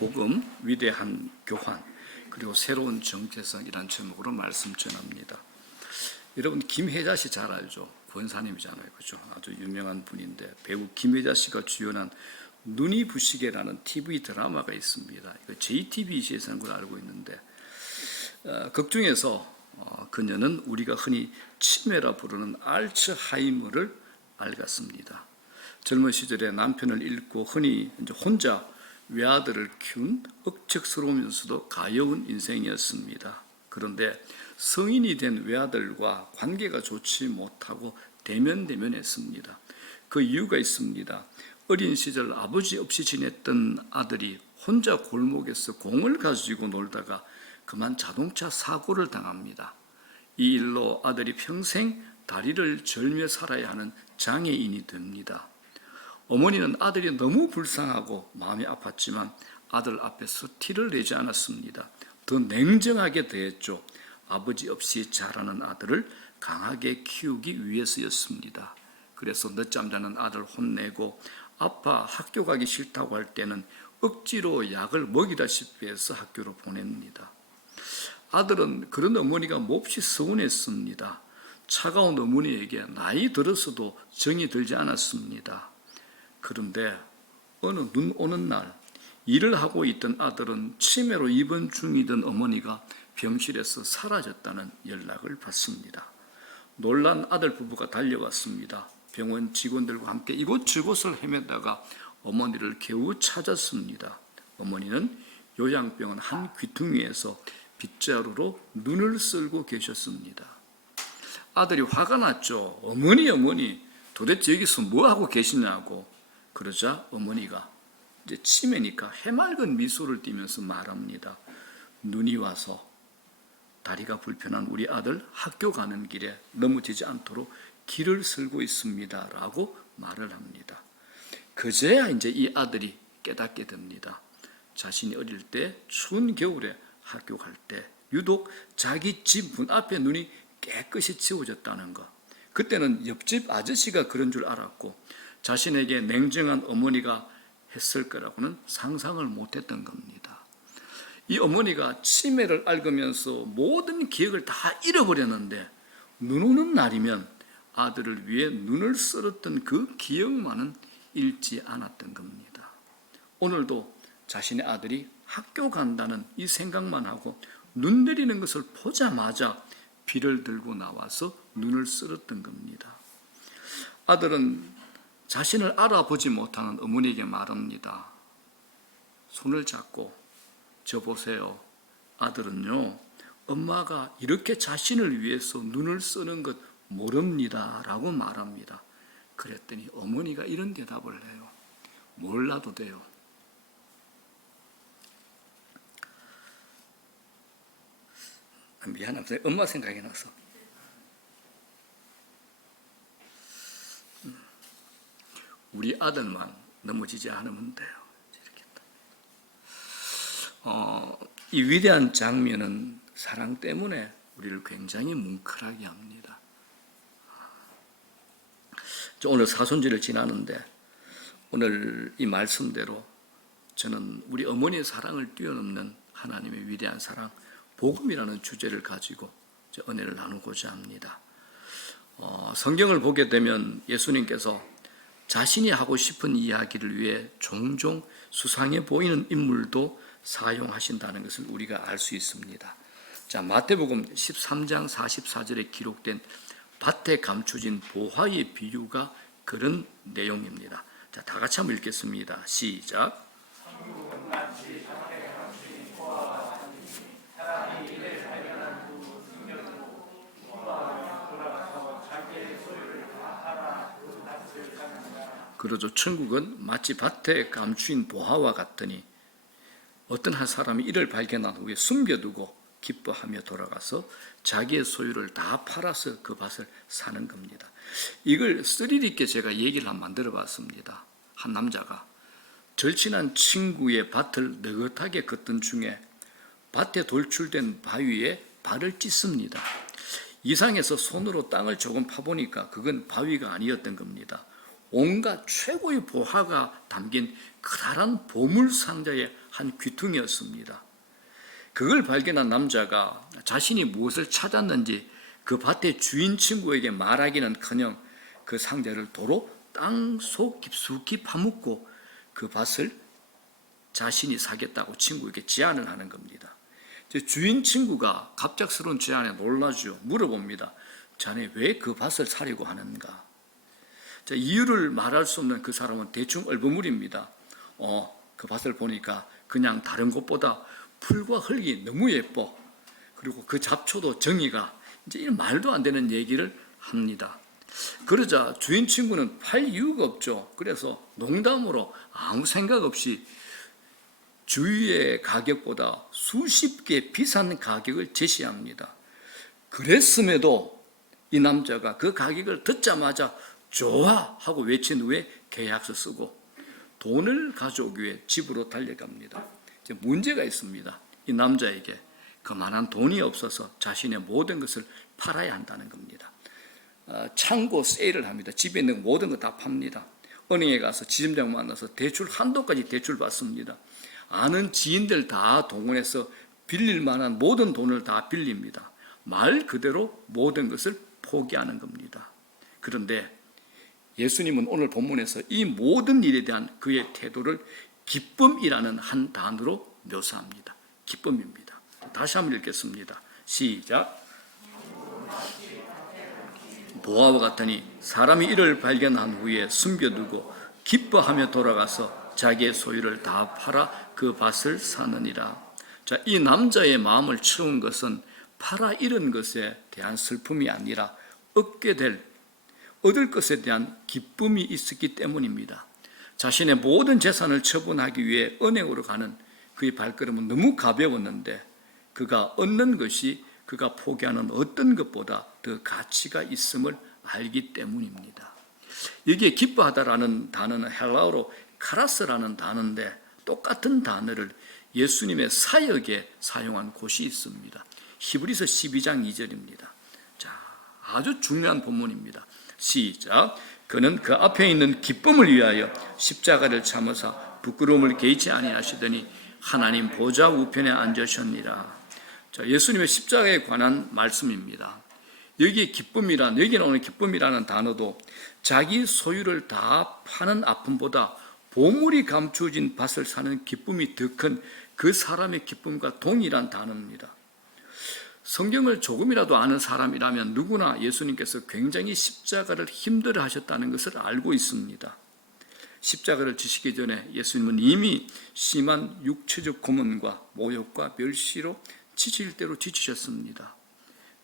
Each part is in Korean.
복음, 위대한 교환, 그리고 새로운 정체성이라는 제목으로 말씀 전합니다. 여러분, 김혜자 씨 잘 알죠? 권사님이잖아요, 그죠? 아주 유명한 분인데, 배우 김혜자 씨가 주연한 눈이 부시게라는 TV 드라마가 있습니다. 이거 JTBC에서 한 걸 알고 있는데, 극중에서 그녀는 우리가 흔히 치매라 부르는 알츠하이머를 앓았습니다. 젊은 시절에 남편을 잃고 흔히 이제 혼자 외아들을 키운 억척스러우면서도 가여운 인생이었습니다. 그런데 성인이 된 외아들과 관계가 좋지 못하고 대면했습니다. 그 이유가 있습니다. 어린 시절 아버지 없이 지냈던 아들이 혼자 골목에서 공을 가지고 놀다가 그만 자동차 사고를 당합니다. 이 일로 아들이 평생 다리를 절며 살아야 하는 장애인이 됩니다. 어머니는 아들이 너무 불쌍하고 마음이 아팠지만 아들 앞에서 티를 내지 않았습니다. 더 냉정하게 대했죠. 아버지 없이 자라는 아들을 강하게 키우기 위해서였습니다. 그래서 늦잠 자는 아들 혼내고 아빠 학교 가기 싫다고 할 때는 억지로 약을 먹이다시피 해서 학교로 보냅니다. 아들은 그런 어머니가 몹시 서운했습니다. 차가운 어머니에게 나이 들어서도 정이 들지 않았습니다. 그런데 어느 눈 오는 날 일을 하고 있던 아들은 치매로 입원 중이던 어머니가 병실에서 사라졌다는 연락을 받습니다. 놀란 아들 부부가 달려왔습니다. 병원 직원들과 함께 이곳저곳을 헤매다가 어머니를 겨우 찾았습니다. 어머니는 요양병원 한 귀퉁이에서 빗자루로 눈을 쓸고 계셨습니다. 아들이 화가 났죠. 어머니 도대체 여기서 뭐하고 계시냐고. 그러자 어머니가 이제 치매니까 해맑은 미소를 띠면서 말합니다. 눈이 와서 다리가 불편한 우리 아들 학교 가는 길에 넘어지지 않도록 길을 쓸고 있습니다 라고 말을 합니다. 그제야 이제 이 아들이 깨닫게 됩니다. 자신이 어릴 때 추운 겨울에 학교 갈 때 유독 자기 집 문 앞에 눈이 깨끗이 지워졌다는 것. 그때는 옆집 아저씨가 그런 줄 알았고 자신에게 냉정한 어머니가 했을 거라고는 상상을 못했던 겁니다. 이 어머니가 치매를 앓으면서 모든 기억을 다 잃어버렸는데 눈 오는 날이면 아들을 위해 눈을 쓸었던 그 기억만은 잃지 않았던 겁니다. 오늘도 자신의 아들이 학교 간다는 이 생각만 하고 눈 내리는 것을 보자마자 비를 들고 나와서 눈을 쓸었던 겁니다. 아들은 자신을 알아보지 못하는 어머니에게 말합니다. 손을 잡고 저 보세요. 아들은요, 엄마가 이렇게 자신을 위해서 눈을 쓰는 것 모릅니다 라고 말합니다. 그랬더니 어머니가 이런 대답을 해요. 몰라도 돼요. 미안합니다. 엄마 생각이 나서. 우리 아들만 넘어지지 않으면 돼요. 이 위대한 장면은 사랑 때문에 우리를 굉장히 뭉클하게 합니다. 오늘 사순절을 지나는데 오늘 이 말씀대로 저는 우리 어머니의 사랑을 뛰어넘는 하나님의 위대한 사랑, 복음이라는 주제를 가지고 은혜를 나누고자 합니다. 성경을 보게 되면 예수님께서 자신이 하고 싶은 이야기를 위해 종종 수상해 보이는 인물도 사용하신다는 것을 우리가 알 수 있습니다. 자, 마태복음 13장 44절에 기록된 밭에 감춰진 보화의 비유가 그런 내용입니다. 자, 다 같이 한번 읽겠습니다. 시작. 그러죠. 천국은 마치 밭에 감추인 보화와 같으니 어떤 한 사람이 이를 발견한 후에 숨겨두고 기뻐하며 돌아가서 자기의 소유를 다 팔아서 그 밭을 사는 겁니다. 이걸 스릴 있게 제가 얘기를 한번 만들어 봤습니다. 한 남자가 절친한 친구의 밭을 느긋하게 걷던 중에 밭에 돌출된 바위에 발을 찢습니다. 이상해서 손으로 땅을 조금 파보니까 그건 바위가 아니었던 겁니다. 온갖 최고의 보화가 담긴 커다란 보물 상자의 한 귀퉁이였습니다. 그걸 발견한 남자가 자신이 무엇을 찾았는지 그 밭의 주인 친구에게 말하기는커녕 그 상자를 도로 땅속 깊숙이 파묻고 그 밭을 자신이 사겠다고 친구에게 제안을 하는 겁니다. 주인 친구가 갑작스러운 제안에 놀라죠. 물어봅니다. 자네 왜 그 밭을 사려고 하는가? 이유를 말할 수 없는 그 사람은 대충 얼버무립니다. 그 밭을 보니까 그냥 다른 곳보다 풀과 흙이 너무 예뻐. 그리고 그 잡초도 정의가 이런 말도 안 되는 얘기를 합니다. 그러자 주인 친구는 팔 이유가 없죠. 그래서 농담으로 아무 생각 없이 주위의 가격보다 수십 개 비싼 가격을 제시합니다. 그랬음에도 이 남자가 그 가격을 듣자마자 좋아 하고 외친 후에 계약서 쓰고 돈을 가져오기 위해 집으로 달려갑니다. 이제 문제가 있습니다. 이 남자에게 그만한 돈이 없어서 자신의 모든 것을 팔아야 한다는 겁니다. 창고 세일을 합니다. 집에 있는 모든 거 다 팝니다. 은행에 가서 지점장 만나서 대출 한도까지 대출 받습니다. 아는 지인들 다 동원해서 빌릴 만한 모든 돈을 다 빌립니다. 말 그대로 모든 것을 포기하는 겁니다. 그런데 예수님은 오늘 본문에서 이 모든 일에 대한 그의 태도를 기쁨이라는 한 단어로 묘사합니다. 기쁨입니다. 다시 한번 읽겠습니다. 시작. 보아와 같으니 사람이 이를 발견한 후에 숨겨두고 기뻐하며 돌아가서 자기의 소유를 다 팔아 그 밭을 사느니라. 이 남자의 마음을 채운 것은 팔아 잃은 것에 대한 슬픔이 아니라 얻을 것에 대한 기쁨이 있었기 때문입니다. 자신의 모든 재산을 처분하기 위해 은행으로 가는 그의 발걸음은 너무 가벼웠는데 그가 얻는 것이 그가 포기하는 어떤 것보다 더 가치가 있음을 알기 때문입니다. 여기에 기뻐하다라는 단어는 헬라어로 카라스라는 단어인데 똑같은 단어를 예수님의 사역에 사용한 곳이 있습니다. 히브리서 12장 2절입니다. 아주 중요한 본문입니다. 시작. 그는 그 앞에 있는 기쁨을 위하여 십자가를 참으사 부끄러움을 개의치 아니하시더니 하나님 보좌 우편에 앉으셨니라. 예수님의 십자가에 관한 말씀입니다. 여기 나오는 기쁨이라는 단어도 자기 소유를 다 파는 아픔보다 보물이 감추어진 밭을 사는 기쁨이 더 큰 그 사람의 기쁨과 동일한 단어입니다. 성경을 조금이라도 아는 사람이라면 누구나 예수님께서 굉장히 십자가를 힘들어 하셨다는 것을 알고 있습니다. 십자가를 지시기 전에 예수님은 이미 심한 육체적 고문과 모욕과 멸시로 지칠 대로 지치셨습니다.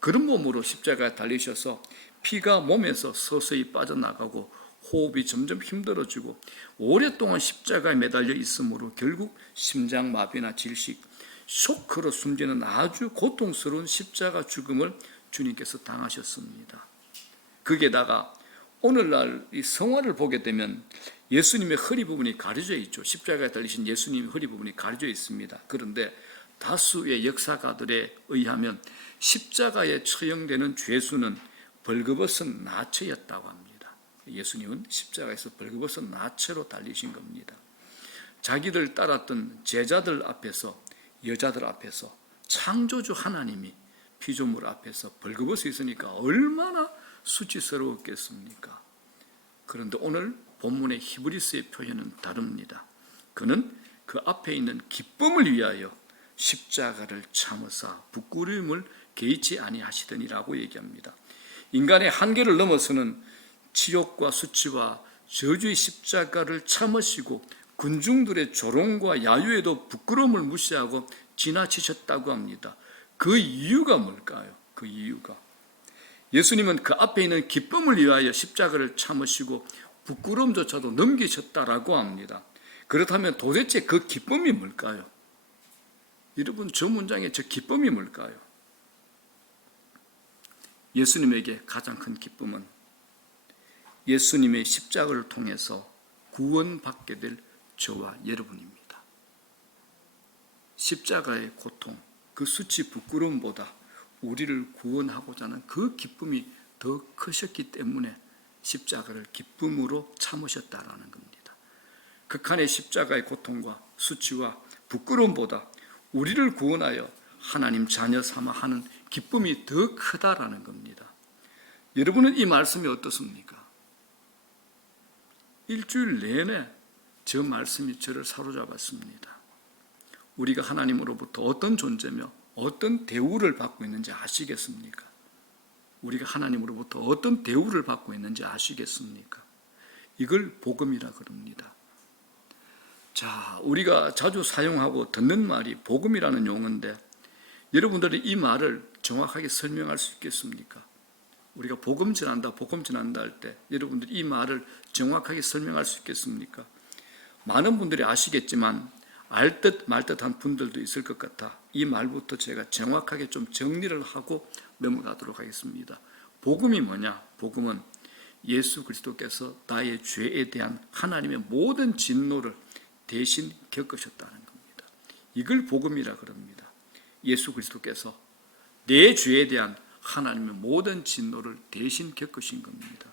그런 몸으로 십자가에 달리셔서 피가 몸에서 서서히 빠져나가고 호흡이 점점 힘들어지고 오랫동안 십자가에 매달려 있으므로 결국 심장마비나 질식, 쇼크로 숨지는 아주 고통스러운 십자가 죽음을 주님께서 당하셨습니다. 거기에다가 오늘날 이 성화를 보게 되면 예수님의 허리 부분이 가려져 있죠. 십자가에 달리신 예수님의 허리 부분이 가려져 있습니다. 그런데 다수의 역사가들에 의하면 십자가에 처형되는 죄수는 벌거벗은 나체였다고 합니다. 예수님은 십자가에서 벌거벗은 나체로 달리신 겁니다. 자기들 따랐던 제자들 앞에서, 여자들 앞에서 창조주 하나님이 피조물 앞에서 벌거벗어 있으니까 얼마나 수치스러웠겠습니까? 그런데 오늘 본문의 히브리서의 표현은 다릅니다. 그는 그 앞에 있는 기쁨을 위하여 십자가를 참으사 부끄러움을 개의치 아니하시더니라고 얘기합니다. 인간의 한계를 넘어서는 치욕과 수치와 저주의 십자가를 참으시고 군중들의 조롱과 야유에도 부끄러움을 무시하고 지나치셨다고 합니다. 그 이유가 뭘까요? 그 이유가 예수님은 그 앞에 있는 기쁨을 위하여 십자가를 참으시고 부끄러움조차도 넘기셨다라고 합니다. 그렇다면 도대체 그 기쁨이 뭘까요? 여러분, 저 문장의 저 기쁨이 뭘까요? 예수님에게 가장 큰 기쁨은 예수님의 십자가를 통해서 구원받게 될 저와 여러분입니다. 십자가의 고통, 그 수치 부끄러움보다 우리를 구원하고자 하는 그 기쁨이 더 크셨기 때문에 십자가를 기쁨으로 참으셨다라는 겁니다. 극한의 십자가의 고통과 수치와 부끄러움보다 우리를 구원하여 하나님 자녀 삼아 하는 기쁨이 더 크다라는 겁니다. 여러분은 이 말씀이 어떻습니까? 일주일 내내 저 말씀이 저를 사로잡았습니다. 우리가 하나님으로부터 어떤 존재며 어떤 대우를 받고 있는지 아시겠습니까? 우리가 하나님으로부터 어떤 대우를 받고 있는지 아시겠습니까? 이걸 복음이라 그럽니다. 자, 우리가 자주 사용하고 듣는 말이 복음이라는 용어인데 여러분들이 이 말을 정확하게 설명할 수 있겠습니까? 우리가 복음 전한다 할 때 여러분들이 이 말을 정확하게 설명할 수 있겠습니까? 많은 분들이 아시겠지만 알 듯 말 듯한 분들도 있을 것 같아 이 말부터 제가 정확하게 좀 정리를 하고 넘어가도록 하겠습니다. 복음이 뭐냐? 복음은 예수 그리스도께서 나의 죄에 대한 하나님의 모든 진노를 대신 겪으셨다는 겁니다. 이걸 복음이라 그럽니다. 예수 그리스도께서 내 죄에 대한 하나님의 모든 진노를 대신 겪으신 겁니다.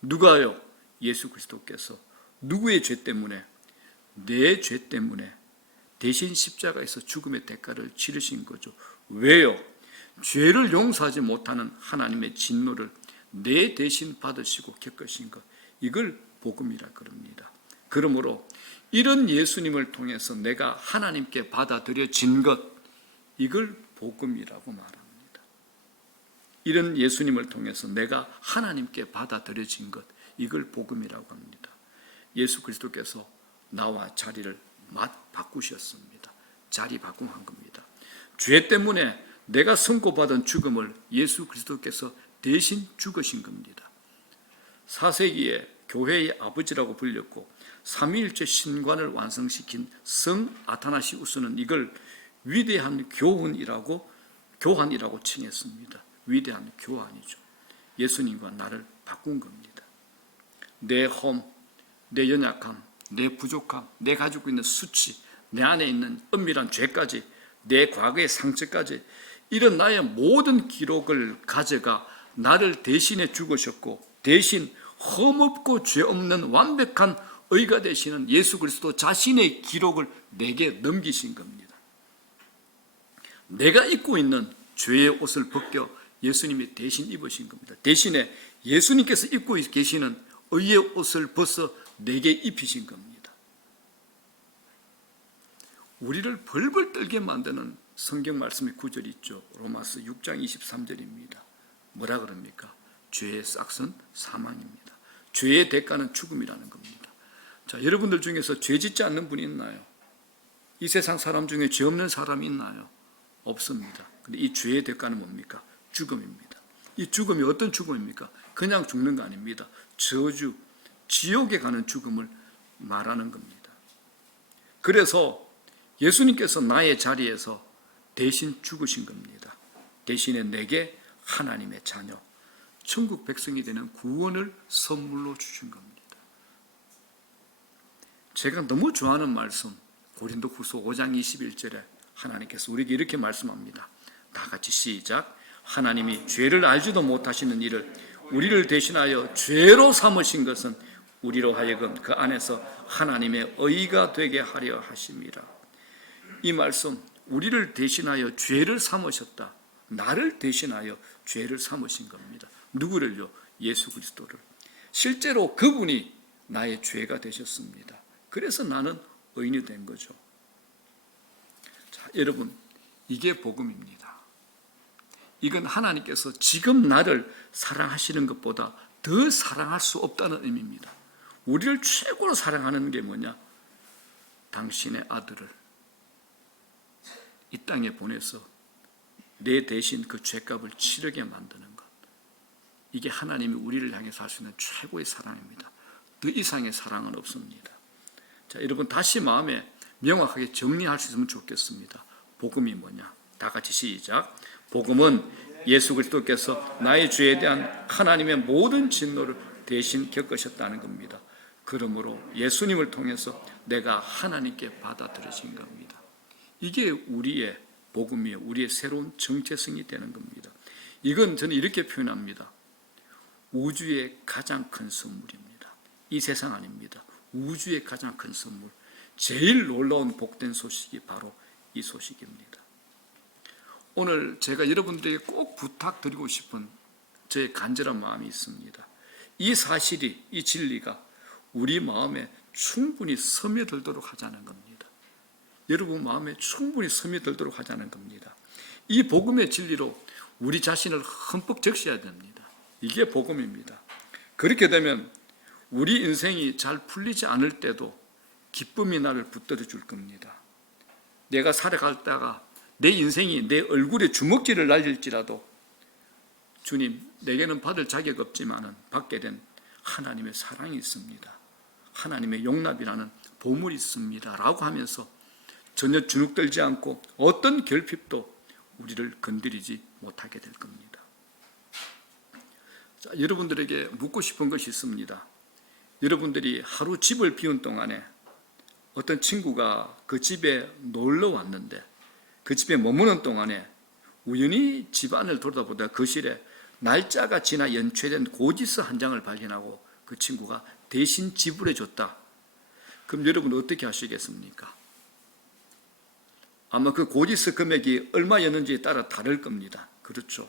누가요? 예수 그리스도께서 누구의 죄 때문에? 내 죄 때문에 대신 십자가에서 죽음의 대가를 치르신 거죠. 왜요? 죄를 용서하지 못하는 하나님의 진노를 내 대신 받으시고 겪으신 것, 이걸 복음이라 그럽니다. 그러므로 이런 예수님을 통해서 내가 하나님께 받아들여진 것, 이걸 복음이라고 말합니다. 이런 예수님을 통해서 내가 하나님께 받아들여진 것, 이걸 복음이라고 합니다. 예수 그리스도께서 나와 자리를 바꾸셨습니다. 자리 바꿈한 겁니다. 죄 때문에 내가 선고받은 죽음을 예수 그리스도께서 대신 죽으신 겁니다. 4세기에 교회의 아버지라고 불렸고 삼위일체 신관을 완성시킨 성 아타나시우스는 이걸 위대한 교환이라고 칭했습니다. 위대한 교환이죠. 예수님과 나를 바꾼 겁니다. 내 험, 내 연약함, 내 부족함, 내 가지고 있는 수치, 내 안에 있는 은밀한 죄까지, 내 과거의 상처까지, 이런 나의 모든 기록을 가져가 나를 대신해 죽으셨고 대신 흠없고 죄 없는 완벽한 의가 되시는 예수 그리스도 자신의 기록을 내게 넘기신 겁니다. 내가 입고 있는 죄의 옷을 벗겨 예수님이 대신 입으신 겁니다. 대신에 예수님께서 입고 계시는 의의 옷을 벗어 내게 입히신 겁니다. 우리를 벌벌 떨게 만드는 성경 말씀의 구절이 있죠. 로마서 6장 23절입니다. 뭐라 그럽니까? 죄의 싹은 사망입니다. 죄의 대가는 죽음이라는 겁니다. 자, 여러분들 중에서 죄 짓지 않는 분이 있나요? 이 세상 사람 중에 죄 없는 사람이 있나요? 없습니다. 근데 이 죄의 대가는 뭡니까? 죽음입니다. 이 죽음이 어떤 죽음입니까? 그냥 죽는 거 아닙니다. 저주, 지옥에 가는 죽음을 말하는 겁니다. 그래서 예수님께서 나의 자리에서 대신 죽으신 겁니다. 대신에 내게 하나님의 자녀, 천국 백성이 되는 구원을 선물로 주신 겁니다. 제가 너무 좋아하는 말씀, 고린도후서 5장 21절에 하나님께서 우리에게 이렇게 말씀합니다. 다 같이 시작. 하나님이 죄를 알지도 못하시는 이를 우리를 대신하여 죄로 삼으신 것은 우리로 하여금 그 안에서 하나님의 의가 되게 하려 하심이라. 이 말씀, 우리를 대신하여 죄를 삼으셨다. 나를 대신하여 죄를 삼으신 겁니다. 누구를요? 예수 그리스도를. 실제로 그분이 나의 죄가 되셨습니다. 그래서 나는 의인이 된 거죠. 자, 여러분, 이게 복음입니다. 이건 하나님께서 지금 나를 사랑하시는 것보다 더 사랑할 수 없다는 의미입니다. 우리를 최고로 사랑하는 게 뭐냐? 당신의 아들을 이 땅에 보내서 내 대신 그 죄값을 치르게 만드는 것. 이게 하나님이 우리를 향해서 할 수 있는 최고의 사랑입니다. 그 이상의 사랑은 없습니다. 자, 여러분 다시 마음에 명확하게 정리할 수 있으면 좋겠습니다. 복음이 뭐냐? 다 같이 시작. 복음은 예수 그리스도께서 나의 죄에 대한 하나님의 모든 진노를 대신 겪으셨다는 겁니다. 그러므로 예수님을 통해서 내가 하나님께 받아들여진 겁니다. 이게 우리의 복음이에요. 우리의 새로운 정체성이 되는 겁니다. 이건 저는 이렇게 표현합니다. 우주의 가장 큰 선물입니다. 이 세상 아닙니다. 우주의 가장 큰 선물, 제일 놀라운 복된 소식이 바로 이 소식입니다. 오늘 제가 여러분들에게 꼭 부탁드리고 싶은 제 간절한 마음이 있습니다. 이 사실이, 이 진리가 우리 마음에 충분히 스며들도록 하자는 겁니다. 여러분 마음에 충분히 스며들도록 하자는 겁니다. 이 복음의 진리로 우리 자신을 흠뻑 적셔야 됩니다. 이게 복음입니다. 그렇게 되면 우리 인생이 잘 풀리지 않을 때도 기쁨이 나를 붙들어 줄 겁니다. 내가 살아가다가 내 인생이 내 얼굴에 주먹질을 날릴지라도 주님, 내게는 받을 자격 없지만은 받게 된 하나님의 사랑이 있습니다. 하나님의 용납이라는 보물이 있습니다. 라고 하면서 전혀 주눅들지 않고 어떤 결핍도 우리를 건드리지 못하게 될 겁니다. 자, 여러분들에게 묻고 싶은 것이 있습니다. 여러분들이 하루 집을 비운 동안에 어떤 친구가 그 집에 놀러 왔는데 그 집에 머무는 동안에 우연히 집 안을 돌아보다 거실에 날짜가 지나 연체된 고지서 한 장을 발견하고 그 친구가 대신 지불해 줬다. 그럼 여러분 어떻게 하시겠습니까? 아마 그 고지서 금액이 얼마였는지에 따라 다를 겁니다. 그렇죠.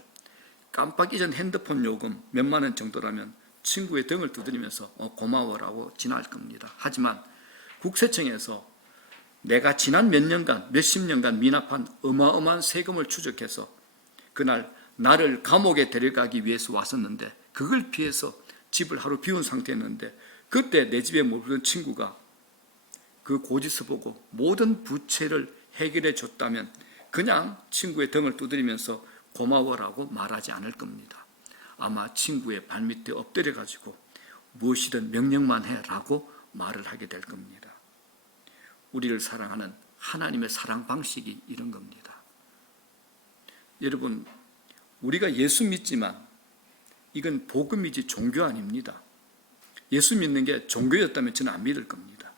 깜빡 잊은 핸드폰 요금 몇만 원 정도라면 친구의 등을 두드리면서 고마워라고 지나갈 겁니다. 하지만 국세청에서 내가 지난 몇 년간, 몇십 년간 미납한 어마어마한 세금을 추적해서 그날 나를 감옥에 데려가기 위해서 왔었는데 그걸 피해서 집을 하루 비운 상태였는데 그때 내 집에 머무르던 친구가 그 고지서 보고 모든 부채를 해결해 줬다면 그냥 친구의 등을 두드리면서 고마워라고 말하지 않을 겁니다. 아마 친구의 발밑에 엎드려 가지고 무엇이든 명령만 해라고 말을 하게 될 겁니다. 우리를 사랑하는 하나님의 사랑 방식이 이런 겁니다. 여러분, 우리가 예수 믿지만 이건 복음이지 종교 아닙니다. 예수 믿는 게 종교였다면 저는 안 믿을 겁니다.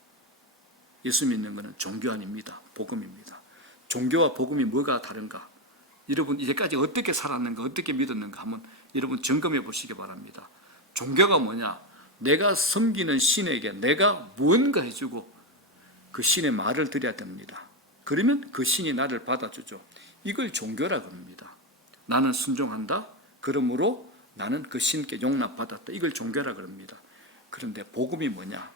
예수 믿는 것은 종교 아닙니다. 복음입니다. 종교와 복음이 뭐가 다른가? 여러분 이제까지 어떻게 살았는가, 어떻게 믿었는가 한번 여러분 점검해 보시기 바랍니다. 종교가 뭐냐? 내가 섬기는 신에게 내가 무언가 해주고 그 신의 말을 드려야 됩니다. 그러면 그 신이 나를 받아주죠. 이걸 종교라고 합니다. 나는 순종한다. 그러므로 나는 그 신께 용납받았다. 이걸 종교라고 합니다. 그런데 복음이 뭐냐?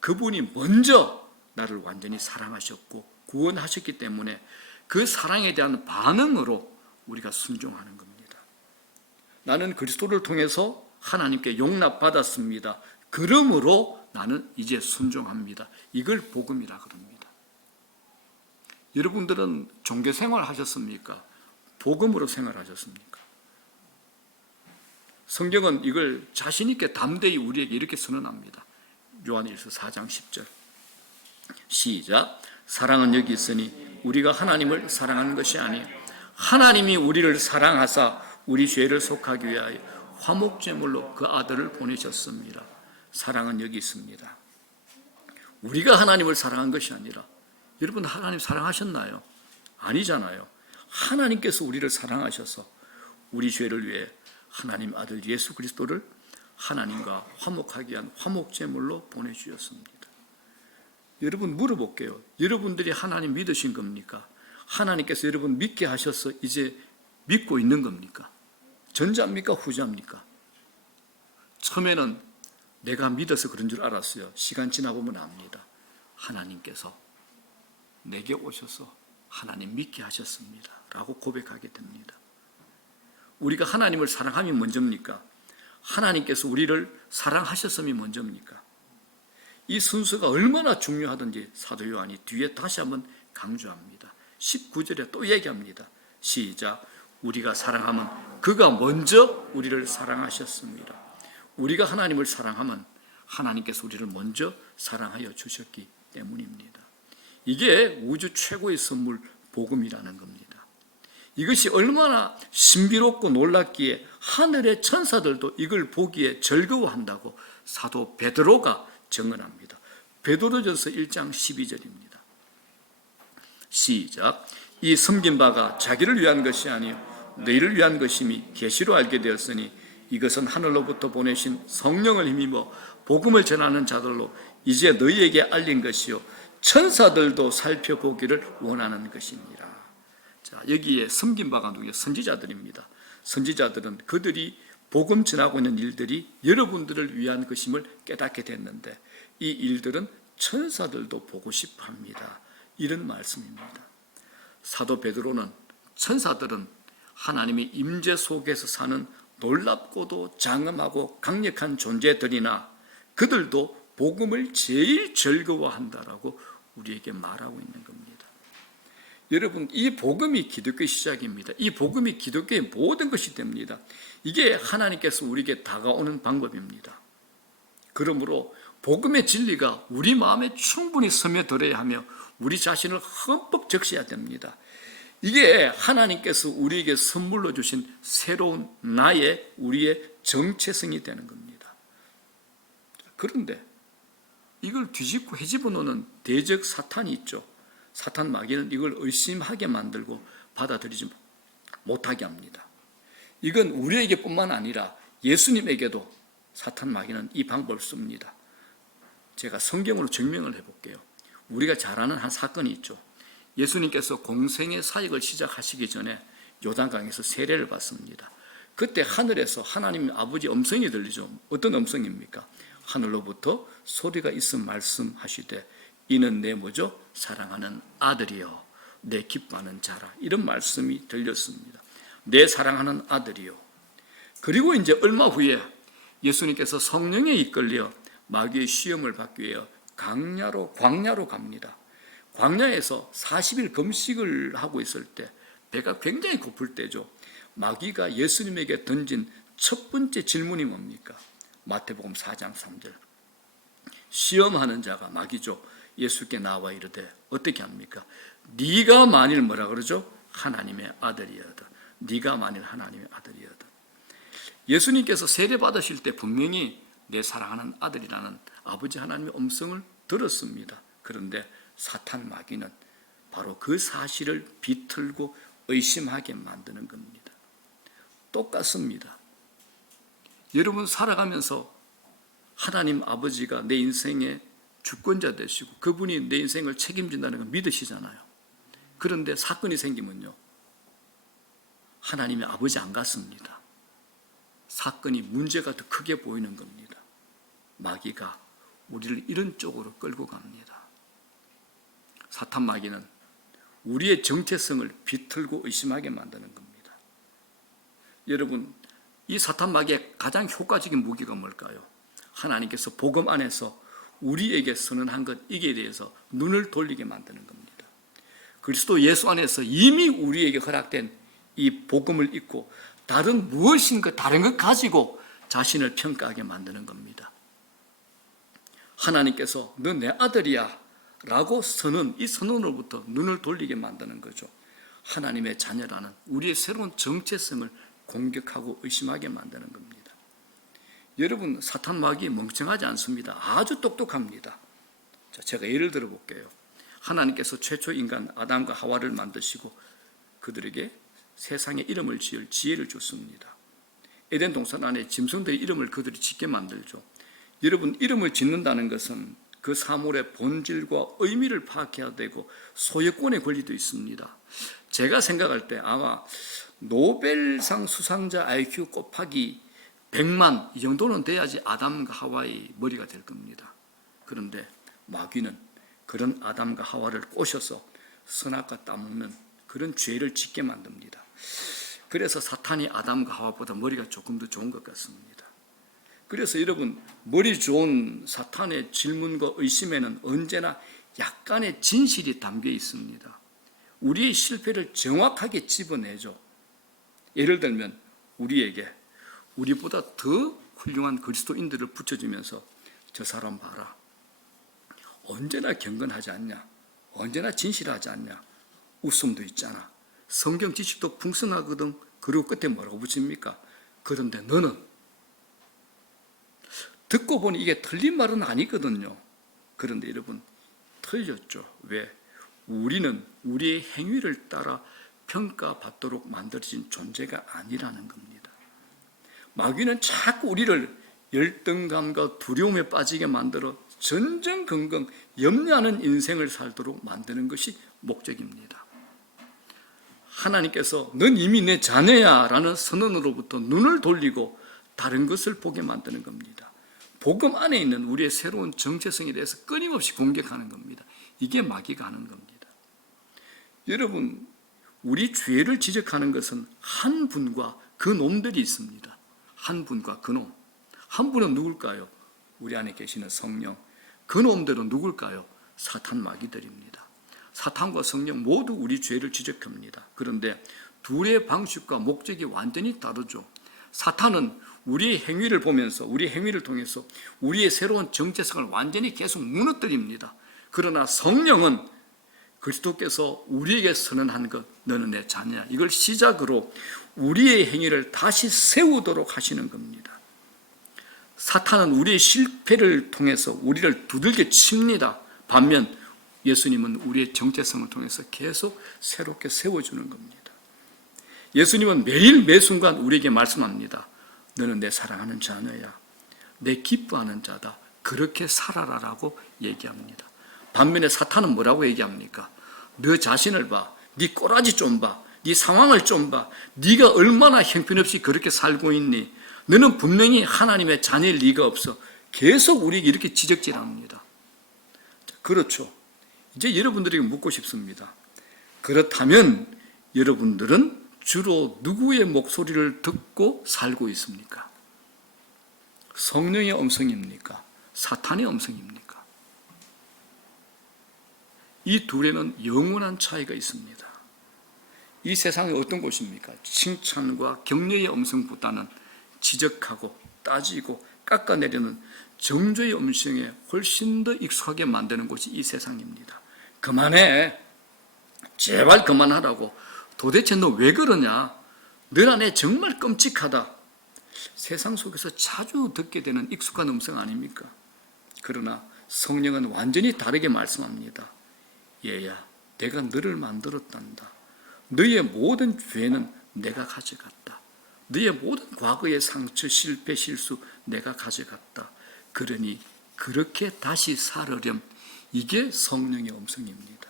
그분이 먼저 나를 완전히 사랑하셨고 구원하셨기 때문에 그 사랑에 대한 반응으로 우리가 순종하는 겁니다. 나는 그리스도를 통해서 하나님께 용납받았습니다. 그러므로 나는 이제 순종합니다. 이걸 복음이라고 합니다. 여러분들은 종교 생활 하셨습니까? 복음으로 생활하셨습니까? 성경은 이걸 자신 있게 담대히 우리에게 이렇게 선언합니다. 요한일서 4장 10절 시작. 사랑은 여기 있으니 우리가 하나님을 사랑하는 것이 아니요 하나님이 우리를 사랑하사 우리 죄를 속하기 위하여 화목제물로 그 아들을 보내셨습니다. 사랑은 여기 있습니다. 우리가 하나님을 사랑한 것이 아니라 여러분 하나님 사랑하셨나요? 아니잖아요. 하나님께서 우리를 사랑하셔서 우리 죄를 위해 하나님 아들 예수 그리스도를 하나님과 화목하기 위한 화목제물로 보내주셨습니다. 여러분 물어볼게요. 여러분들이 하나님 믿으신 겁니까? 하나님께서 여러분 믿게 하셔서 이제 믿고 있는 겁니까? 전자입니까? 후자입니까? 처음에는 내가 믿어서 그런 줄 알았어요. 시간 지나보면 압니다. 하나님께서 내게 오셔서 하나님 믿게 하셨습니다. 라고 고백하게 됩니다. 우리가 하나님을 사랑함이 먼저입니까? 하나님께서 우리를 사랑하셨음이 먼저입니까? 이 순서가 얼마나 중요하든지 사도 요한이 뒤에 다시 한번 강조합니다. 19절에 또 얘기합니다. 시작. 우리가 사랑하면 그가 먼저 우리를 사랑하셨습니다. 우리가 하나님을 사랑하면 하나님께서 우리를 먼저 사랑하여 주셨기 때문입니다. 이게 우주 최고의 선물 복음이라는 겁니다. 이것이 얼마나 신비롭고 놀랍기에 하늘의 천사들도 이걸 보기에 즐거워한다고 사도 베드로가 증언합니다. 베드로전서 1장 12절입니다. 시작. 이 섬긴 바가 자기를 위한 것이 아니요 너희를 위한 것임이 계시로 알게 되었으니 이것은 하늘로부터 보내신 성령을 힘입어 복음을 전하는 자들로 이제 너희에게 알린 것이요 천사들도 살펴보기를 원하는 것이니라. 자, 여기에 섬긴 바가 누구예요? 선지자들입니다. 선지자들은 그들이 복음 전하고 있는 일들이 여러분들을 위한 것임을 깨닫게 됐는데 이 일들은 천사들도 보고 싶어 합니다. 이런 말씀입니다. 사도 베드로는 천사들은 하나님의 임재 속에서 사는 놀랍고도 장엄하고 강력한 존재들이나 그들도 복음을 제일 즐거워한다라고 우리에게 말하고 있는 겁니다. 여러분, 이 복음이 기독교의 시작입니다. 이 복음이 기독교의 모든 것이 됩니다. 이게 하나님께서 우리에게 다가오는 방법입니다. 그러므로 복음의 진리가 우리 마음에 충분히 스며들어야 하며 우리 자신을 흠뻑 적셔야 됩니다. 이게 하나님께서 우리에게 선물로 주신 새로운 우리의 정체성이 되는 겁니다. 그런데 이걸 뒤집고 헤집어 놓는 대적 사탄이 있죠. 사탄 마귀는 이걸 의심하게 만들고 받아들이지 못하게 합니다. 이건 우리에게 뿐만 아니라 예수님에게도 사탄 마귀는 이 방법을 씁니다. 제가 성경으로 증명을 해볼게요. 우리가 잘 아는 한 사건이 있죠. 예수님께서 공생의 사역을 시작하시기 전에 요단강에서 세례를 받습니다. 그때 하늘에서 하나님 아버지 음성이 들리죠. 어떤 음성입니까? 하늘로부터 소리가 있어 말씀하시되 이는 내 뭐죠? 사랑하는 아들이요 내 기뻐하는 자라. 이런 말씀이 들렸습니다. 내 사랑하는 아들이요. 그리고 이제 얼마 후에 예수님께서 성령에 이끌려 마귀의 시험을 받기 위해 광야로 갑니다. 광야에서 40일 금식을 하고 있을 때 배가 굉장히 고플 때죠. 마귀가 예수님에게 던진 첫 번째 질문이 뭡니까? 마태복음 4장 3절. 시험하는 자가 마귀죠. 예수께 나와 이르되 어떻게 합니까? 네가 만일 뭐라 그러죠? 하나님의 아들이여다. 네가 만일 하나님의 아들이여다. 예수님께서 세례 받으실 때 분명히 내 사랑하는 아들이라는 아버지 하나님의 음성을 들었습니다. 그런데 사탄 마귀는 바로 그 사실을 비틀고 의심하게 만드는 겁니다. 똑같습니다. 여러분 살아가면서 하나님 아버지가 내 인생의 주권자 되시고 그분이 내 인생을 책임진다는 걸 믿으시잖아요. 그런데 사건이 생기면요, 하나님의 아버지 안 같습니다. 사건이 문제가 더 크게 보이는 겁니다. 마귀가 우리를 이런 쪽으로 끌고 갑니다. 사탄 마귀는 우리의 정체성을 비틀고 의심하게 만드는 겁니다. 여러분, 이 사탄 마귀의 가장 효과적인 무기가 뭘까요? 하나님께서 복음 안에서 우리에게 선언한 것, 이게 대해서 눈을 돌리게 만드는 겁니다. 그리스도 예수 안에서 이미 우리에게 허락된 이 복음을 잊고 다른 무엇인가 다른 것 가지고 자신을 평가하게 만드는 겁니다. 하나님께서 너 내 아들이야 라고 이 선언으로부터 눈을 돌리게 만드는 거죠. 하나님의 자녀라는 우리의 새로운 정체성을 공격하고 의심하게 만드는 겁니다. 여러분, 사탄 마귀 멍청하지 않습니다. 아주 똑똑합니다. 자, 제가 예를 들어 볼게요. 하나님께서 최초 인간 아담과 하와를 만드시고 그들에게 세상에 이름을 지을 지혜를 줬습니다. 에덴 동산 안에 짐승들의 이름을 그들이 짓게 만들죠. 여러분, 이름을 짓는다는 것은 그 사물의 본질과 의미를 파악해야 되고 소유권의 권리도 있습니다. 제가 생각할 때 아마 노벨상 수상자 IQ 곱하기 100만 이 정도는 돼야지 아담과 하와의 머리가 될 겁니다. 그런데 마귀는 그런 아담과 하와를 꼬셔서 선악과 따먹는 그런 죄를 짓게 만듭니다. 그래서 사탄이 아담과 하와보다 머리가 조금 더 좋은 것 같습니다. 그래서 여러분, 머리 좋은 사탄의 질문과 의심에는 언제나 약간의 진실이 담겨 있습니다. 우리의 실패를 정확하게 집어내죠. 예를 들면 우리에게 우리보다 더 훌륭한 그리스도인들을 붙여주면서 저 사람 봐라, 언제나 경건하지 않냐, 언제나 진실하지 않냐, 웃음도 있잖아, 성경 지식도 풍성하거든. 그리고 끝에 뭐라고 붙입니까? 그런데 너는, 듣고 보니 이게 틀린 말은 아니거든요. 그런데 여러분, 틀렸죠. 왜? 우리는 우리의 행위를 따라 평가받도록 만들어진 존재가 아니라는 겁니다. 마귀는 자꾸 우리를 열등감과 두려움에 빠지게 만들어 전전긍긍 염려하는 인생을 살도록 만드는 것이 목적입니다. 하나님께서 넌 이미 내 자녀야 라는 선언으로부터 눈을 돌리고 다른 것을 보게 만드는 겁니다. 복음 안에 있는 우리의 새로운 정체성에 대해서 끊임없이 공격하는 겁니다. 이게 마귀가 하는 겁니다. 여러분, 우리 죄를 지적하는 것은 한 분과 그 놈들이 있습니다. 한 분과 그 놈. 한 분은 누굴까요? 우리 안에 계시는 성령. 그 놈들은 누굴까요? 사탄 마귀들입니다. 사탄과 성령 모두 우리 죄를 지적합니다. 그런데 둘의 방식과 목적이 완전히 다르죠. 사탄은 우리의 행위를 보면서 우리의 행위를 통해서 우리의 새로운 정체성을 완전히 계속 무너뜨립니다. 그러나 성령은 그리스도께서 우리에게 선언한 것, 너는 내 자녀야, 이걸 시작으로 우리의 행위를 다시 세우도록 하시는 겁니다. 사탄은 우리의 실패를 통해서 우리를 두들겨 칩니다. 반면 예수님은 우리의 정체성을 통해서 계속 새롭게 세워주는 겁니다. 예수님은 매일 매순간 우리에게 말씀합니다. 너는 내 사랑하는 자녀야, 내 기뻐하는 자다, 그렇게 살아라라고 얘기합니다. 반면에 사탄은 뭐라고 얘기합니까? 너 자신을 봐, 네 꼬라지 좀 봐, 네 상황을 좀 봐, 네가 얼마나 형편없이 그렇게 살고 있니? 너는 분명히 하나님의 자녀일 리가 없어. 계속 우리에게 이렇게 지적질합니다. 그렇죠. 이제 여러분들에게 묻고 싶습니다. 그렇다면 여러분들은 주로 누구의 목소리를 듣고 살고 있습니까? 성령의 음성입니까? 사탄의 음성입니까? 이 둘에는 영원한 차이가 있습니다. 이 세상이 어떤 곳입니까? 칭찬과 격려의 음성보다는 지적하고 따지고 깎아내리는 정죄의 음성에 훨씬 더 익숙하게 만드는 곳이 이 세상입니다. 그만해. 제발 그만하라고. 도대체 너 왜 그러냐? 너 안에 정말 끔찍하다. 세상 속에서 자주 듣게 되는 익숙한 음성 아닙니까? 그러나 성령은 완전히 다르게 말씀합니다. 얘야, 내가 너를 만들었단다. 너의 모든 죄는 내가 가져갔다. 너의 모든 과거의 상처, 실패, 실수 내가 가져갔다. 그러니 그렇게 다시 살으렴. 이게 성령의 음성입니다.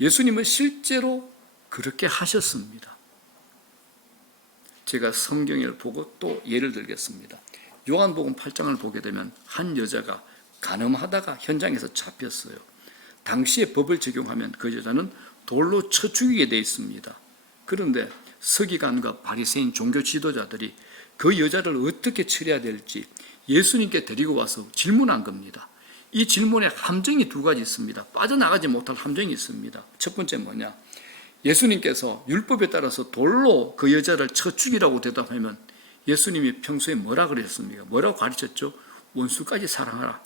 예수님은 실제로 그렇게 하셨습니다. 제가 성경을 보고 또 예를 들겠습니다. 요한복음 8장을 보게 되면 한 여자가 간음하다가 현장에서 잡혔어요. 당시의 법을 적용하면 그 여자는 돌로 쳐 죽이게 돼 있습니다. 그런데 서기관과 바리새인 종교 지도자들이 그 여자를 어떻게 처리해야 될지 예수님께 데리고 와서 질문한 겁니다. 이 질문에 함정이 두 가지 있습니다. 빠져나가지 못할 함정이 있습니다. 첫 번째 뭐냐? 예수님께서 율법에 따라서 돌로 그 여자를 쳐 죽이라고 대답하면 예수님이 평소에 뭐라 그랬습니까? 뭐라고 가르쳤죠? 원수까지 사랑하라.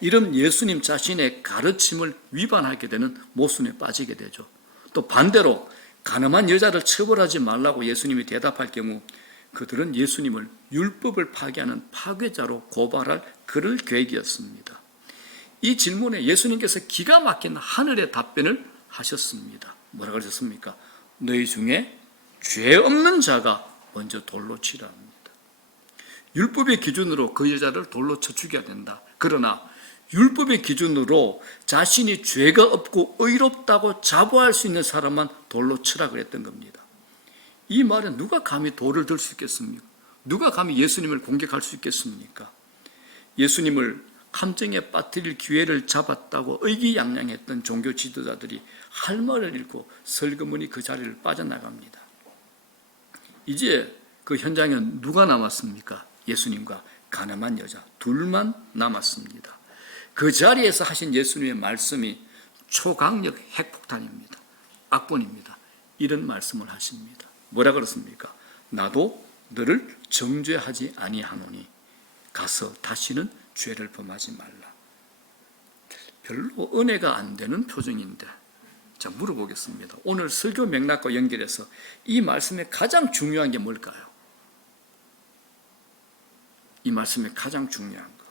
이런 예수님 자신의 가르침을 위반하게 되는 모순에 빠지게 되죠. 또 반대로 가늠한 여자를 처벌하지 말라고 예수님이 대답할 경우 그들은 예수님을 율법을 파괴하는 파괴자로 고발할 그럴 계획이었습니다. 이 질문에 예수님께서 기가 막힌 하늘의 답변을 하셨습니다. 뭐라고 하셨습니까? 너희 중에 죄 없는 자가 먼저 돌로 치라 합니다. 율법의 기준으로 그 여자를 돌로 쳐 죽여야 된다. 그러나 율법의 기준으로 자신이 죄가 없고 의롭다고 자부할 수 있는 사람만 돌로 치라 그랬던 겁니다. 이 말에 누가 감히 돌을 들 수 있겠습니까? 누가 감히 예수님을 공격할 수 있겠습니까? 예수님을 함정에 빠뜨릴 기회를 잡았다고 의기양양했던 종교 지도자들이 할 말을 잃고 슬그머니 그 자리를 빠져나갑니다. 이제 그 현장에 누가 남았습니까? 예수님과 가늠한 여자 둘만 남았습니다. 그 자리에서 하신 예수님의 말씀이 초강력 핵폭탄입니다. 악본입니다. 이런 말씀을 하십니다. 뭐라 그렇습니까? 나도 너를 정죄하지 아니하노니 가서 다시는 죄를 범하지 말라. 별로 은혜가 안 되는 표정인데, 자, 물어보겠습니다. 오늘 설교 맥락과 연결해서 이 말씀의 가장 중요한 게 뭘까요? 이 말씀의 가장 중요한 거,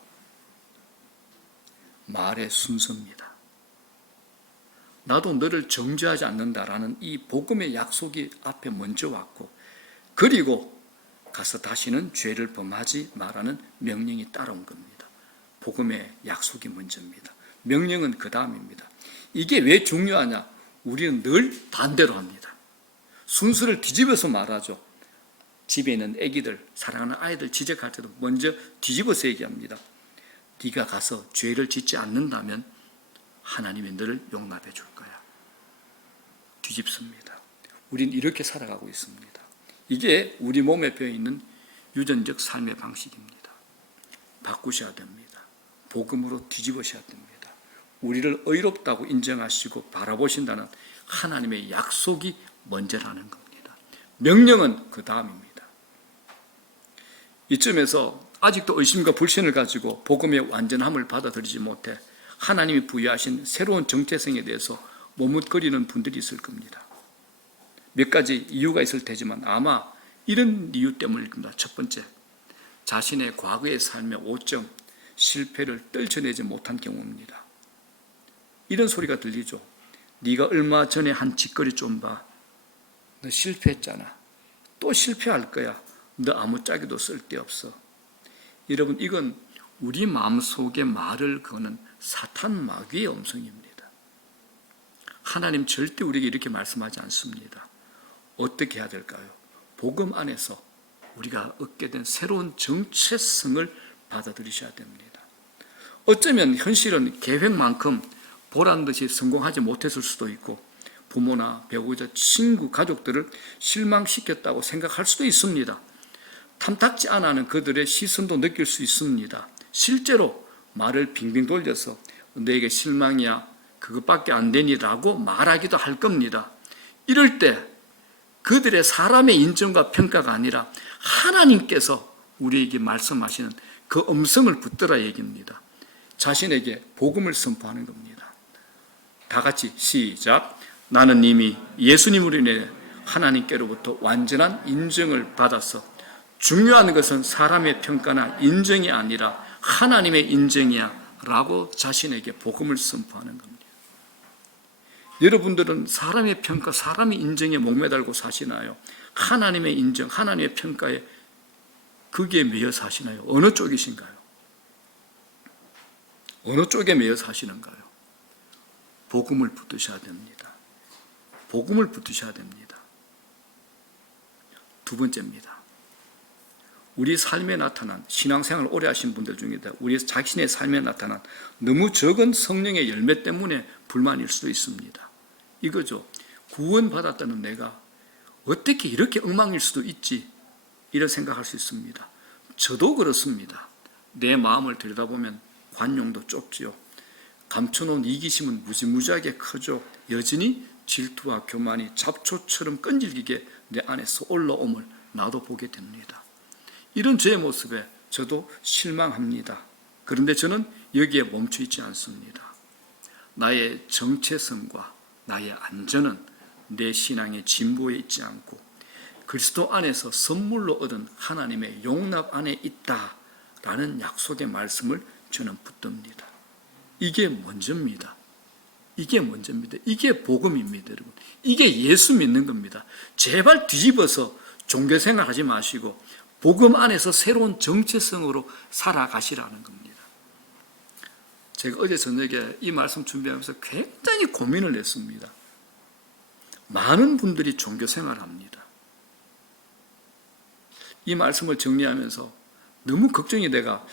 말의 순서입니다. 나도 너를 정죄하지 않는다라는 이 복음의 약속이 앞에 먼저 왔고, 그리고 가서 다시는 죄를 범하지 말라는 명령이 따라온 겁니다. 복음의 약속이 먼저입니다. 명령은 그 다음입니다. 이게 왜 중요하냐? 우리는 늘 반대로 합니다. 순서를 뒤집어서 말하죠. 집에 있는 아기들, 사랑하는 아이들 지적할 때도 먼저 뒤집어서 얘기합니다. 네가 가서 죄를 짓지 않는다면 하나님이 너를 용납해 줄 거야. 뒤집습니다. 우린 이렇게 살아가고 있습니다. 이게 우리 몸에 배어있는 유전적 삶의 방식입니다. 바꾸셔야 됩니다. 복음으로 뒤집으셔야 됩니다. 우리를 의롭다고 인정하시고 바라보신다는 하나님의 약속이 먼저라는 겁니다. 명령은 그 다음입니다. 이쯤에서 아직도 의심과 불신을 가지고 복음의 완전함을 받아들이지 못해 하나님이 부여하신 새로운 정체성에 대해서 머뭇거리는 분들이 있을 겁니다. 몇 가지 이유가 있을 테지만 아마 이런 이유 때문일 겁니다. 첫 번째, 자신의 과거의 삶의 오점, 실패를 떨쳐내지 못한 경우입니다. 이런 소리가 들리죠. 네가 얼마 전에 한 짓거리 좀 봐. 너 실패했잖아. 또 실패할 거야. 너 아무짝에도 쓸데없어. 여러분, 이건 우리 마음속에 말을 거는 사탄 마귀의 음성입니다. 하나님 절대 우리에게 이렇게 말씀하지 않습니다. 어떻게 해야 될까요? 복음 안에서 우리가 얻게 된 새로운 정체성을 받아들이셔야 됩니다. 어쩌면 현실은 계획만큼 보란 듯이 성공하지 못했을 수도 있고 부모나 배우자, 친구, 가족들을 실망시켰다고 생각할 수도 있습니다. 탐탁지 않아 하는 그들의 시선도 느낄 수 있습니다. 실제로 말을 빙빙 돌려서 너에게 실망이야, 그것밖에 안 되니라고 말하기도 할 겁니다. 이럴 때 그들의 사람의 인정과 평가가 아니라 하나님께서 우리에게 말씀하시는 그 음성을 붙들어 얘기합니다. 자신에게 복음을 선포하는 겁니다. 다 같이 시작. 나는 이미 예수님으로 인해 하나님께로부터 완전한 인정을 받아서 중요한 것은 사람의 평가나 인정이 아니라 하나님의 인정이야 라고 자신에게 복음을 선포하는 겁니다. 여러분들은 사람의 평가, 사람의 인정에 목매달고 사시나요? 하나님의 인정, 하나님의 평가에 거기에 매여 사시나요? 어느 쪽이신가요? 어느 쪽에 매여 사시는가요? 복음을 붙드셔야 됩니다. 복음을 붙드셔야 됩니다. 두 번째입니다. 우리 삶에 나타난, 신앙생활을 오래 하신 분들 중에다 우리 자신의 삶에 나타난 너무 적은 성령의 열매 때문에 불만일 수도 있습니다. 이거죠. 구원받았다는 내가 어떻게 이렇게 엉망일 수도 있지? 이런 생각할 수 있습니다. 저도 그렇습니다. 내 마음을 들여다보면 관용도 좁지요. 감춰놓은 이기심은 무지무지하게 크죠. 여전히 질투와 교만이 잡초처럼 끈질기게 내 안에서 올라옴을 나도 보게 됩니다. 이런 저의 모습에 저도 실망합니다. 그런데 저는 여기에 멈춰 있지 않습니다. 나의 정체성과 나의 안전은 내 신앙의 진보에 있지 않고 그리스도 안에서 선물로 얻은 하나님의 용납 안에 있다라는 약속의 말씀을 저는 붙듭니다. 이게 먼저입니다. 이게 먼저입니다. 이게 복음입니다, 여러분. 이게 예수 믿는 겁니다. 제발 뒤집어서 종교생활 하지 마시고 복음 안에서 새로운 정체성으로 살아가시라는 겁니다. 제가 어제 저녁에 이 말씀 준비하면서 굉장히 고민을 했습니다. 많은 분들이 종교생활을 합니다. 이 말씀을 정리하면서 너무 걱정이 돼가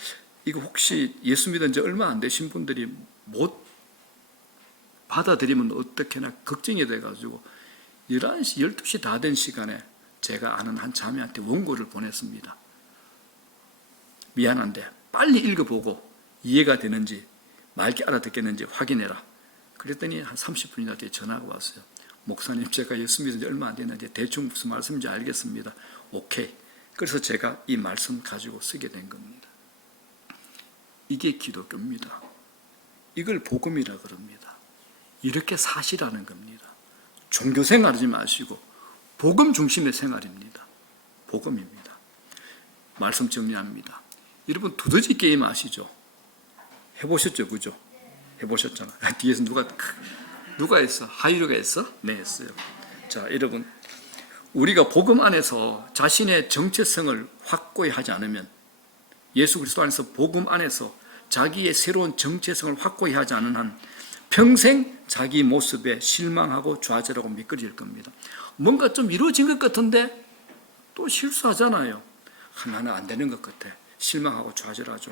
이거 혹시 예수 믿은 지 얼마 안 되신 분들이 못 받아들이면 어떻게나 걱정이 돼가지고 11시, 12시 다 된 시간에 제가 아는 한 자매한테 원고를 보냈습니다. 미안한데 빨리 읽어보고 이해가 되는지 맑게 알아듣겠는지 확인해라. 그랬더니 한 30분이나 뒤에 전화가 왔어요. 목사님, 제가 예수 믿은 지 얼마 안 됐는데 대충 무슨 말씀인지 알겠습니다. 오케이. 그래서 제가 이 말씀 가지고 쓰게 된 겁니다. 이게 기독교입니다. 이걸 복음이라 그럽니다. 이렇게 사시라는 겁니다. 종교생활 하지 마시고 복음 중심의 생활입니다. 복음입니다. 말씀 정리합니다. 여러분 두더지 게임 아시죠? 해보셨죠? 그죠? 해보셨잖아요. 뒤에서 누가 했어? 하이루가 했어? 네, 했어요. 자, 여러분 우리가 복음 안에서 자신의 정체성을 확고히 하지 않으면 예수 그리스도 안에서 복음 안에서 자기의 새로운 정체성을 확고히 하지 않은 한 평생 자기 모습에 실망하고 좌절하고 미끄러질 겁니다. 뭔가 좀 이루어진 것 같은데 또 실수하잖아요. 하나는 안 되는 것 같아. 실망하고 좌절하죠.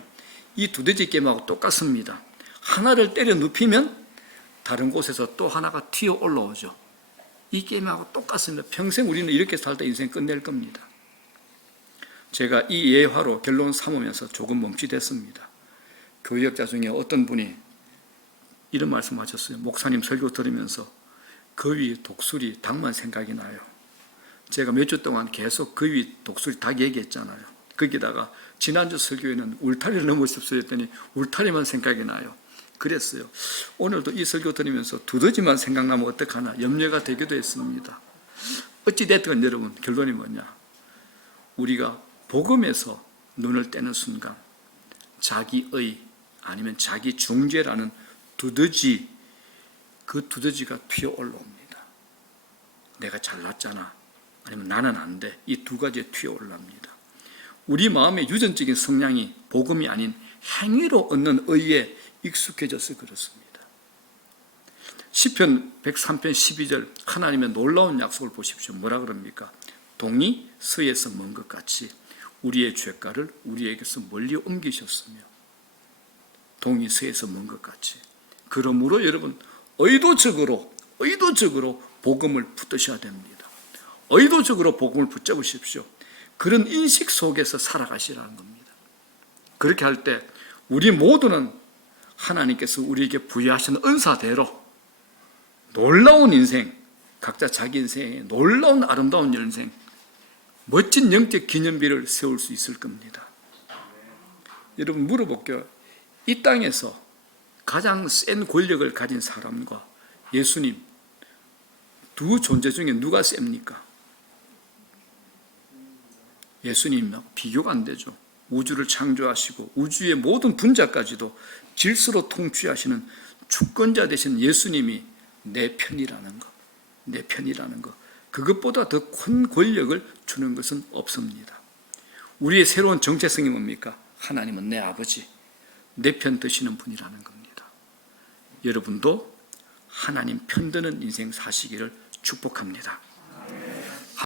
이 두더지 게임하고 똑같습니다. 하나를 때려 눕히면 다른 곳에서 또 하나가 튀어 올라오죠. 이 게임하고 똑같습니다. 평생 우리는 이렇게 살다 인생 끝낼 겁니다. 제가 이 예화로 결론 삼으면서 조금 멈칫했습니다. 교역자 중에 어떤 분이 이런 말씀하셨어요. 목사님 설교 들으면서 거위, 독수리, 닭만 생각이 나요. 제가 몇 주 동안 계속 거위, 독수리, 닭 얘기했잖아요. 거기다가 지난주 설교에는 울타리를 넘으십시오 했더니 울타리만 생각이 나요. 그랬어요. 오늘도 이 설교 들으면서 두더지만 생각나면 어떡하나 염려가 되기도 했습니다. 어찌됐든 여러분 결론이 뭐냐. 우리가 복음에서 눈을 떼는 순간 자기의 아니면 자기 중죄라는 두더지, 그 두더지가 튀어 올라옵니다. 내가 잘났잖아. 아니면 나는 안 돼. 이 두 가지에 튀어 올라옵니다. 우리 마음의 유전적인 성향이 복음이 아닌 행위로 얻는 의에 익숙해져서 그렇습니다. 시편 103편 12절 하나님의 놀라운 약속을 보십시오. 뭐라 그럽니까? 동이 서에서 먼 것 같이 우리의 죄가를 우리에게서 멀리 옮기셨으며 동이 서에서 먼 것 같이. 그러므로 여러분 의도적으로 복음을 붙드셔야 됩니다. 의도적으로 복음을 붙잡으십시오. 그런 인식 속에서 살아가시라는 겁니다. 그렇게 할 때 우리 모두는 하나님께서 우리에게 부여하신 은사대로 놀라운 인생, 각자 자기 인생에 놀라운 아름다운 인생, 멋진 영적 기념비를 세울 수 있을 겁니다. 여러분 물어볼게요. 이 땅에서 가장 센 권력을 가진 사람과 예수님 두 존재 중에 누가 셉니까? 예수님하고 비교가 안 되죠. 우주를 창조하시고 우주의 모든 분자까지도 질서로 통치하시는 주권자 되신 예수님이 내 편이라는 것, 그것보다 더 큰 권력을 주는 것은 없습니다. 우리의 새로운 정체성이 뭡니까? 하나님은 내 아버지, 내 편 드시는 분이라는 겁니다. 여러분도 하나님 편드는 인생 사시기를 축복합니다.